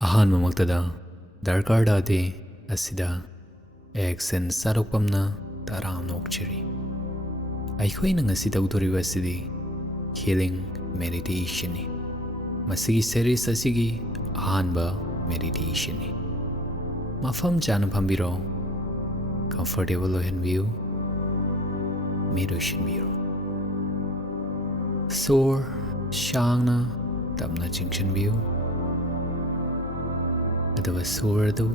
ꯑꯍꯥꯟꯕꯃꯛꯇꯗ Darkar Tade asida Axn Sadokpamna taramna okchari. ꯑꯩꯈꯣꯏꯅ ꯉꯁꯤ ꯇꯧꯗꯣꯔꯤꯕ ꯑꯁꯤꯗꯤ healing meditation ni. ꯃꯁꯤꯒꯤ series asigi ahanba meditation ni. Mafam chana phambiro, comfortable oihanbiyu, mid oishinbiyu. Sor shangna tapna chingshanbiyu. ꯑꯗꯨꯒ ꯁꯣꯔ ꯑꯗꯨ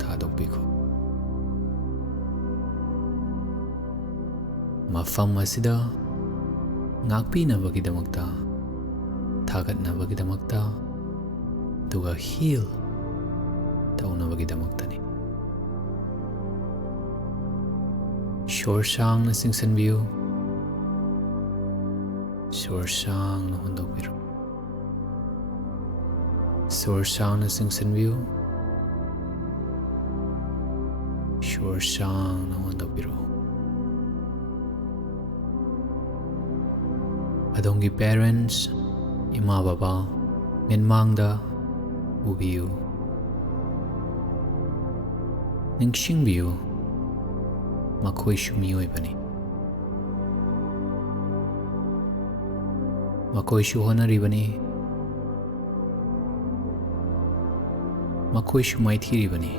ꯊꯥꯗꯣꯛꯄꯤꯈꯣ. ꯃꯐꯝ ꯑꯁꯤꯗ ꯉꯥꯛꯄꯤꯅꯕꯒꯤꯗꯃꯛꯇ, ꯊꯥꯒꯠꯅꯕꯒꯤꯗꯃꯛꯇ, ꯑꯗꯨꯒ ꯍꯤꯜ ꯇꯧꯅꯕꯒꯤꯗꯃꯛꯇꯅꯤ. ꯁꯣꯔ ꯁꯥꯡꯅ ꯆꯤꯡꯁꯤꯟꯕꯤꯌꯨ. ꯁꯣꯔ ꯁꯥꯡꯅ ꯍꯣꯟꯗꯣꯛꯄꯤꯔꯣ. ꯁꯣꯔ ꯁꯥꯡꯅ ꯆꯤꯡꯁꯤꯟꯕꯤꯌꯨ. ꯁꯣꯔ ꯁꯥꯡꯅ ꯍꯣꯟꯗꯣꯛꯄꯤꯔꯣ. ꯑꯗꯣꯝꯒꯤ ꯄꯦꯔꯦꯟꯠꯁ, ꯏꯃꯥ ꯕꯕꯥ ꯃꯤꯠꯃꯥꯡꯗ ꯎꯕꯤꯌꯨ. ꯅꯤꯡꯁꯤꯡꯕꯤꯌꯨ, ꯃꯈꯣꯏꯁꯨ ꯃꯤꯑꯣꯏꯕꯅꯤ. ꯃꯈꯣꯏꯁꯨ ꯍꯣꯠꯅꯔꯤꯕꯅꯤ. ꯃꯈꯣꯏꯁꯨ ꯃꯥꯏꯊꯤꯔꯤꯕꯅꯤ.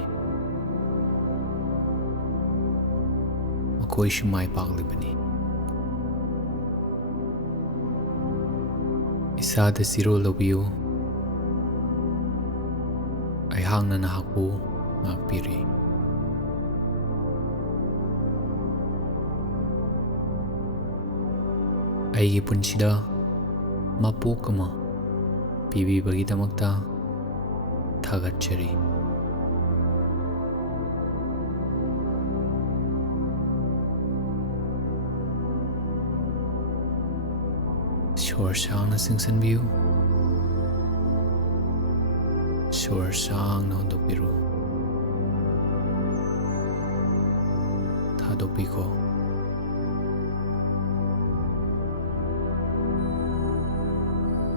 ꯃꯈꯣꯏꯁꯨ ꯃꯥꯏ ꯄꯥꯛꯂꯤꯕꯅꯤ. ꯏꯁꯥꯗ ꯆꯤꯔꯣꯜ ꯂꯧꯕꯤꯌꯨ. ꯑꯩꯍꯥꯛꯅ ꯅꯍꯥꯛꯄꯨ ꯉꯥꯛꯄꯤꯔꯤ. ꯑꯩꯒꯤ ꯄꯨꯟꯁꯤꯗ ꯃꯄꯣꯛ ꯑꯃ ꯄꯤꯕꯤꯕꯒꯤꯗꯃꯛꯇ ꯊꯥꯒꯠꯆꯔꯤ. ꯁꯣꯔ ꯁꯥꯡꯅ ꯆꯤꯡꯁꯤꯟꯕꯤꯌꯨ. ꯁꯣꯔ ꯁꯥꯡꯅ ꯍꯣꯟꯗꯣꯛꯄꯤꯔꯨ. ꯊꯥꯗꯣꯛꯄꯤꯈꯣ.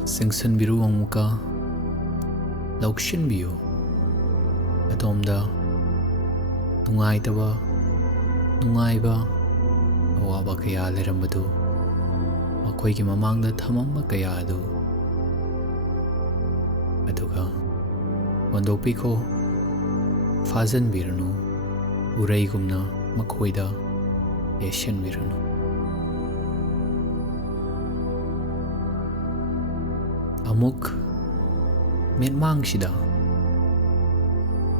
ꯆꯤꯡꯁꯤꯟꯕꯤꯔꯨ ꯑꯃꯨꯛꯀ. ꯂꯧꯁꯤꯟꯕꯤꯌꯨ. ꯑꯗꯣꯝꯗ ꯅꯨꯡꯉꯥꯏꯇꯕ, ꯅꯨꯡꯉꯥꯏꯕ, ꯑꯋꯥꯕ ꯀꯌꯥ ꯂꯩꯔꯝꯕꯗꯨ, ꯃꯈꯣꯏꯒꯤ ꯃꯃꯥꯡꯗ ꯊꯝꯃꯝꯕ ꯀꯌꯥ ꯑꯗꯨ, ꯑꯗꯨꯒ ꯍꯣꯟꯗꯣꯛꯄꯤꯈꯣ. ꯐꯥꯖꯟꯕꯤꯔꯅꯨ. ꯎꯔꯩꯒꯨꯝꯅ ꯃꯈꯣꯏꯗ ꯌꯩꯁꯟꯕꯤꯔꯅꯨ. ꯑꯃꯨꯛ ꯃꯤꯠꯃꯥꯡꯁꯤꯗ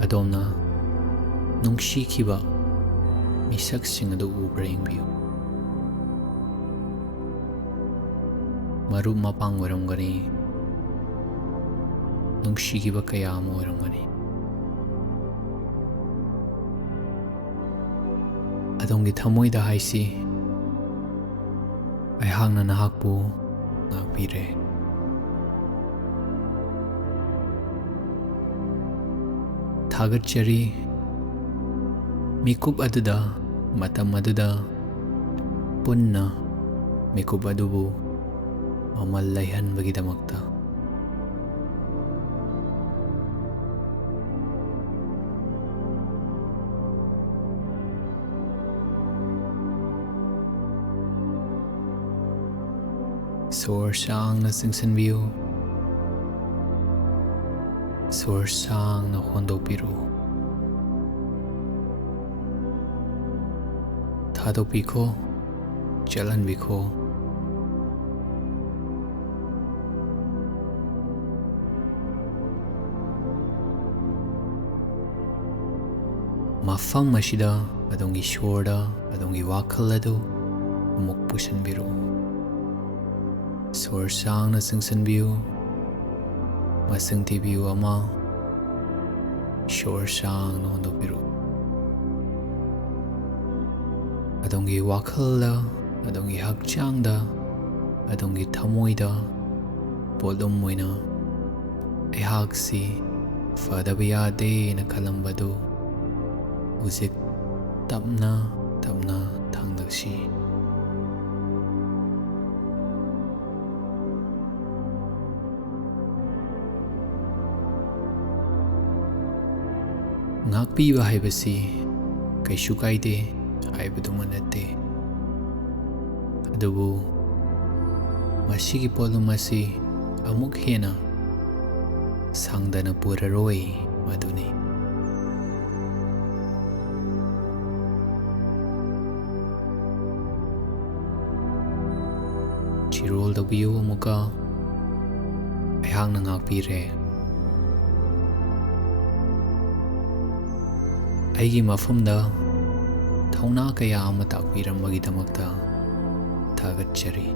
ꯑꯗꯣꯝꯅ ꯅꯨꯡꯁꯤꯈꯤꯕ ꯃꯤꯁꯛꯁꯤꯡ ꯑꯗꯨ ꯎꯕ꯭ꯔꯥ ꯌꯦꯡꯕꯤꯌꯨ. ꯃꯔꯨꯞ ꯃꯄꯥꯡ ꯑꯣꯏꯔꯝꯒꯅꯤ. ꯅꯨꯡꯁꯤꯈꯤꯕ ꯀꯌꯥ ꯑꯃ ꯑꯣꯏꯔꯝꯒꯅꯤ. ꯑꯗꯣꯝꯒꯤ ꯊꯃꯣꯏꯗ ꯍꯥꯏꯁꯤ, ꯑꯩꯍꯥꯛꯅ ꯅꯍꯥꯛꯄꯨ ꯉꯥꯛꯄꯤꯔꯦ. ꯊꯥꯒꯠꯆꯔꯤ. ꯃꯤꯀꯨꯞ ꯑꯗꯨꯗ, ꯃꯇꯝ ꯑꯗꯨꯗ ꯄꯨꯟꯅ ꯃꯤꯀꯨꯞ ꯑꯗꯨꯕꯨ ꯃꯃꯜ ꯂꯩꯍꯟꯕꯒꯤꯗꯃꯛꯇ. ꯁꯣꯔ ꯁꯥꯡꯅ ꯆꯤꯡꯁꯤꯟꯕꯤꯌꯨ. ꯁꯣꯔ ꯁꯥꯡꯅ ꯍꯣꯟꯗꯣꯛꯄꯤꯔꯨ. ꯊꯥꯗꯣꯛꯄꯤꯈꯣ. ꯆꯠꯍꯟꯕꯤꯈꯣ. ꯃꯐꯝ ꯑꯁꯤꯗ ꯑꯗꯣꯝꯒꯤ ꯁꯣꯔꯗ ꯑꯗꯣꯝꯒꯤ ꯋꯥꯈꯜ ꯑꯗꯨ ꯑꯃꯨꯛ ꯄꯨꯁꯤꯟꯕꯤꯔꯨ. ꯁꯣꯔ ꯁꯥꯡꯅ ꯆꯤꯡꯁꯤꯟꯕꯤꯌꯨ. ꯃꯁꯤꯡ ꯊꯤꯕꯤꯌꯨ. 1. ꯁꯣꯔ ꯁꯥꯡꯅ ꯍꯣꯟꯗꯣꯛꯄꯤꯔꯨ. ꯑꯗꯣꯝꯒꯤ ꯋꯥꯈꯜꯗ, ꯑꯗꯣꯝꯒꯤ ꯍꯛꯆꯥꯡꯗ, ꯑꯗꯣꯝꯒꯤ ꯊꯃꯣꯏꯗ ꯄꯣꯠꯂꯨꯝ ꯑꯣꯏꯅ ꯑꯩꯍꯥꯛꯁꯤ ꯐꯗꯕ ꯌꯥꯗꯦꯅ ꯈꯜꯂꯝꯕꯗꯨ ꯍꯧꯖꯤꯛ ꯇꯞꯅ ꯇꯞꯅ ꯊꯥꯡꯗꯁꯤ. ꯉꯥꯛꯄꯤꯕ ꯍꯥꯏꯕꯁꯤ ꯀꯩꯁꯨ ꯀꯥꯏꯗꯦ ꯍꯥꯏꯕꯗꯨꯃ ꯅꯠꯇꯦ, ꯑꯗꯨꯕꯨ ꯃꯁꯤꯒꯤ ꯄꯣꯠꯂꯨꯝ ꯑꯁꯤ ꯑꯃꯨꯛ ꯍꯦꯟꯅ ꯁꯥꯡꯗꯅ ꯄꯨꯔꯔꯣꯏ ꯃꯗꯨꯅꯤ꯫ ꯆꯤꯔꯣꯜ ꯇꯧꯕꯤꯌꯨ ꯑꯃꯨꯛꯀ꯫ ꯑꯩꯍꯥꯛꯅ ꯉꯥꯛꯄꯤꯔꯦ꯫ ꯑꯩꯒꯤ ꯃꯐꯝꯗ ꯊꯧꯅꯥ ꯀꯌꯥ ꯑꯃ ꯇꯥꯛꯄꯤꯔꯝꯕꯒꯤꯗꯃꯛꯇ ꯊꯥꯒꯠꯆꯔꯤ꯫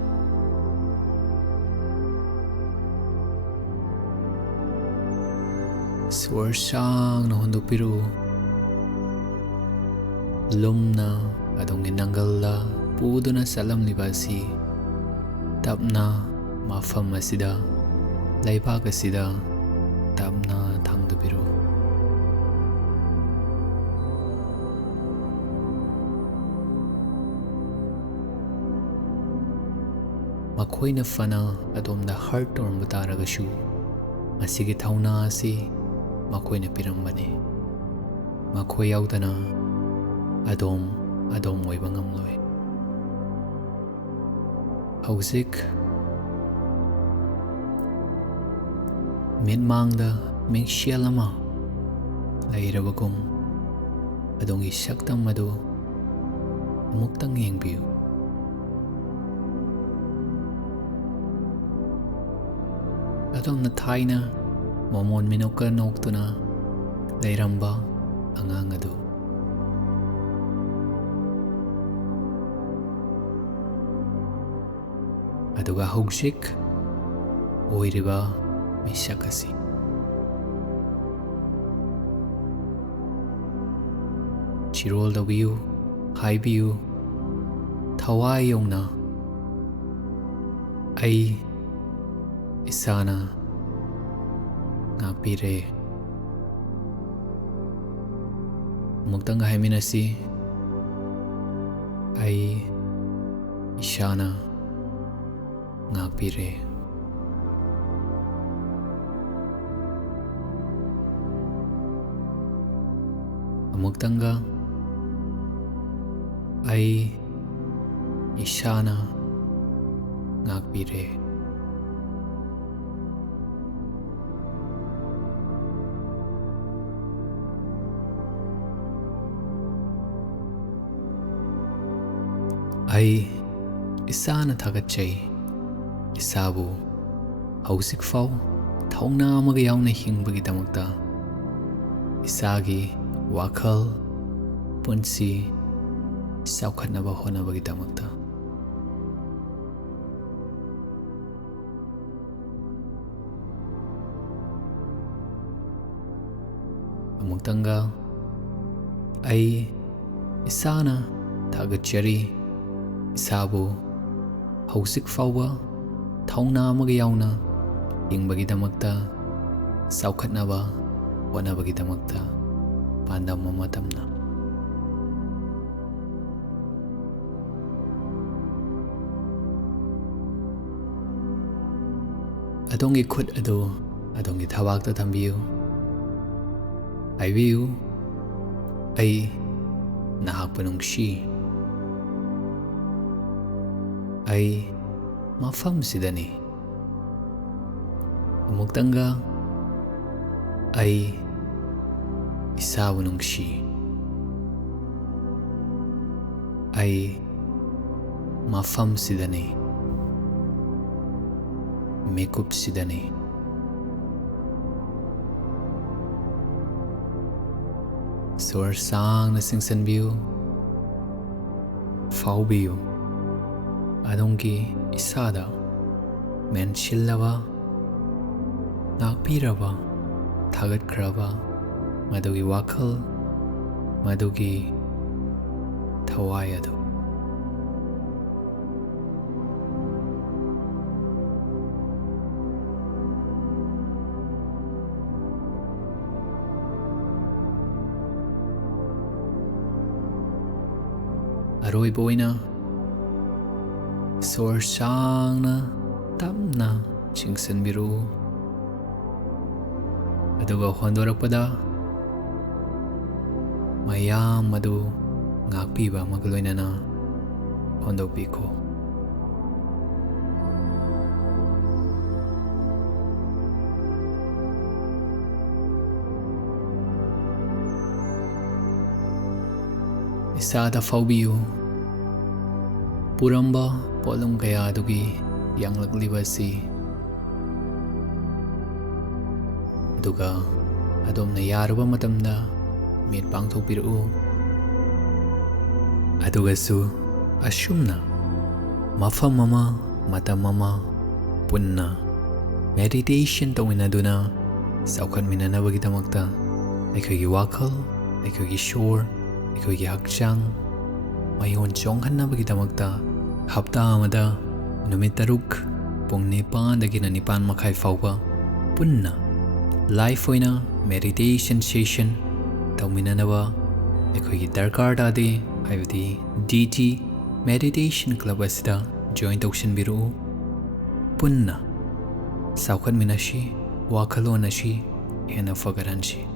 ꯁ꯭ꯋꯔ ꯁꯥꯡꯅ ꯍꯣꯟꯗꯣꯛꯄꯤꯔꯨ꯫ ꯂꯨꯝꯅ ꯑꯗꯣꯝꯒꯤ ꯅꯪꯒꯜꯗ ꯄꯨꯗꯨꯅ ꯆꯠꯂꯝꯂꯤꯕ ꯑꯁꯤ ꯇꯞꯅ ꯃꯐꯝ ꯑꯁꯤꯗ, ꯂꯩꯕꯥꯛ ꯑꯁꯤꯗ ꯇꯞꯅ ꯊꯥꯡꯗꯕꯤꯔꯨ꯫ ꯃꯈꯣꯏꯅ ꯐꯅ ꯑꯗꯣꯝꯗ ꯍꯔꯠ ꯇꯧꯔꯝꯕ ꯇꯥꯔꯒꯁꯨ ꯃꯁꯤꯒꯤ ꯊꯧꯅꯥ ꯑꯁꯤ ꯃꯈꯣꯏꯅ ꯄꯤꯔꯝꯕꯅꯤ꯫ ꯃꯈꯣꯏ ꯌꯥꯎꯗꯅ ꯑꯗꯣꯝ ꯑꯣꯏꯕ ꯉꯝꯂꯣꯏ꯫ ꯍꯧꯖꯤꯛ ꯃꯤꯠꯃꯥꯡꯗ ꯃꯤꯡꯁꯦꯜ ꯑꯃ ꯂꯩꯔꯕꯒꯨꯝ ꯑꯗꯣꯝꯒꯤ ꯁꯛꯇꯝ ꯑꯗꯨ ꯑꯃꯨꯛꯇꯪ ꯌꯦꯡꯕꯤꯌꯨ꯫ ꯑꯗꯣꯝꯅ ꯊꯥꯏꯅ ꯃꯣꯃꯣꯟ ꯃꯤꯅꯣꯛꯀ ꯅꯣꯛꯇꯨꯅ ꯂꯩꯔꯝꯕ ꯑꯉꯥꯡ ꯑꯗꯨ, ꯑꯗꯨꯒ ꯍꯧꯖꯤꯛ ꯑꯣꯏꯔꯤꯕ ꯃꯤꯁꯛ ꯑꯁꯤ꯫ ꯆꯤꯔꯣꯜ ꯇꯧꯕꯤꯌꯨ, ꯍꯥꯏꯕꯤꯌꯨ ꯊꯋꯥꯏ ꯌꯥꯎꯅ, ꯑꯩ ꯏꯁꯥꯅ ꯉꯥꯛꯄꯤꯔꯦ꯫ ꯑꯃꯨꯛꯇꯪ ꯍꯥꯏꯃꯤꯟꯅꯁꯤ꯫ ꯑꯩ ꯏꯁꯥꯅ ꯉꯥꯛꯄꯤꯔꯦ꯫ ꯑꯃꯨꯛꯇꯪꯒ ꯑꯩ ꯏꯁꯥꯅ ꯉꯥꯛꯄꯤꯔꯦ꯫ ꯑꯩ ꯏꯁꯥꯅ ꯊꯥꯒꯠꯆꯩ ꯏꯁꯥꯕꯨ ꯍꯧꯖꯤꯛꯐꯥꯎ ꯊꯧꯅꯥ ꯑꯃꯒ ꯌꯥꯎꯅ ꯍꯤꯡꯕꯒꯤꯗꯃꯛꯇ, ꯏꯁꯥꯒꯤ ꯋꯥꯈꯜ, ꯄꯨꯟꯁꯤ ꯆꯥꯎꯈꯠꯅꯕ ꯍꯣꯠꯅꯕꯒꯤꯗꯃꯛꯇ꯫ ꯑꯃꯨꯛꯇꯪꯒ ꯑꯩ ꯏꯁꯥꯅ ꯊꯥꯒꯠꯆꯔꯤ ꯏꯁꯥꯕꯨ ꯍꯧꯖꯤꯛ ꯐꯥꯎꯕ ꯊꯧꯅꯥ ꯑꯃꯒ ꯌꯥꯎꯅ ꯍꯤꯡꯕꯒꯤꯗꯃꯛꯇ, ꯆꯥꯎꯈꯠꯅꯕ ꯍꯣꯠꯅꯕꯒꯤꯗꯃꯛꯇ ꯄꯥꯟꯗꯝ ꯑꯃ ꯊꯝꯅ꯫ ꯑꯗꯣꯝꯒꯤ ꯈꯨꯠ ꯑꯗꯨ ꯑꯗꯣꯝꯒꯤ ꯊꯕꯥꯛꯇ ꯊꯝꯕꯤꯌꯨ꯫ ꯍꯥꯏꯕꯤꯌꯨ, ꯑꯩ ꯅꯍꯥꯛꯄꯨ ꯅꯨꯡꯁꯤ꯫ ꯑꯩ ꯃꯐꯝꯁꯤꯗꯅꯤ꯫ ꯑꯃꯨꯛꯇꯪꯒ ꯑꯩ ꯏꯁꯥꯕꯨ ꯅꯨꯡꯁꯤ꯫ ꯑꯩ ꯃꯐꯝꯁꯤꯗꯅꯤ, ꯃꯤꯀꯨꯞꯁꯤꯗꯅꯤ꯫ ꯁ꯭ꯋꯔ ꯁꯥꯡꯅ ꯆꯤꯡꯁꯤꯟꯕꯤꯌꯨ, ꯐꯥꯎꯕꯤꯌꯨ ꯑꯗꯣꯝꯒꯤ ꯏꯁꯥꯗ ꯃꯦꯟꯁꯤꯜꯂꯕ, ꯉꯥꯛꯄꯤꯔꯕ, ꯊꯥꯒꯠꯈ꯭ꯔꯕ ꯃꯗꯨꯒꯤ ꯋꯥꯈꯜ, ꯃꯗꯨꯒꯤ ꯊꯋꯥꯏ ꯑꯗꯨ꯫ ꯑꯔꯣꯏꯕ ꯑꯣꯏꯅ ꯁ꯭ꯋꯔ ꯁꯥꯡꯅ ꯇꯞꯅ ꯆꯤꯡꯁꯤꯟꯕꯤꯔꯨ, ꯑꯗꯨꯒ ꯍꯣꯟꯗꯣꯔꯛꯄꯗ mayam adu ngakpiba amaga loinana hondokpiko. Isada faubiyu puramba polum kaya adugi yanglagliba si aduga adomna yaruba matamda mit pangthokpiru adugasu asumna mafam ama matam ama punna meditation tawinaduna saukhatminanabagidamagta aikogi wakhal aikogi shore aikogi hakchang mayon chonghanabagidamagta hapta amada numit 6 pung 9 dagina 9 makhai fauba punna live oina meditation session tawminanaba aikogi Darkar Tade haibadi DT meditation club asida join tawshinbiru punna saukhatminashi wakhalon ashi hena fagaranshi.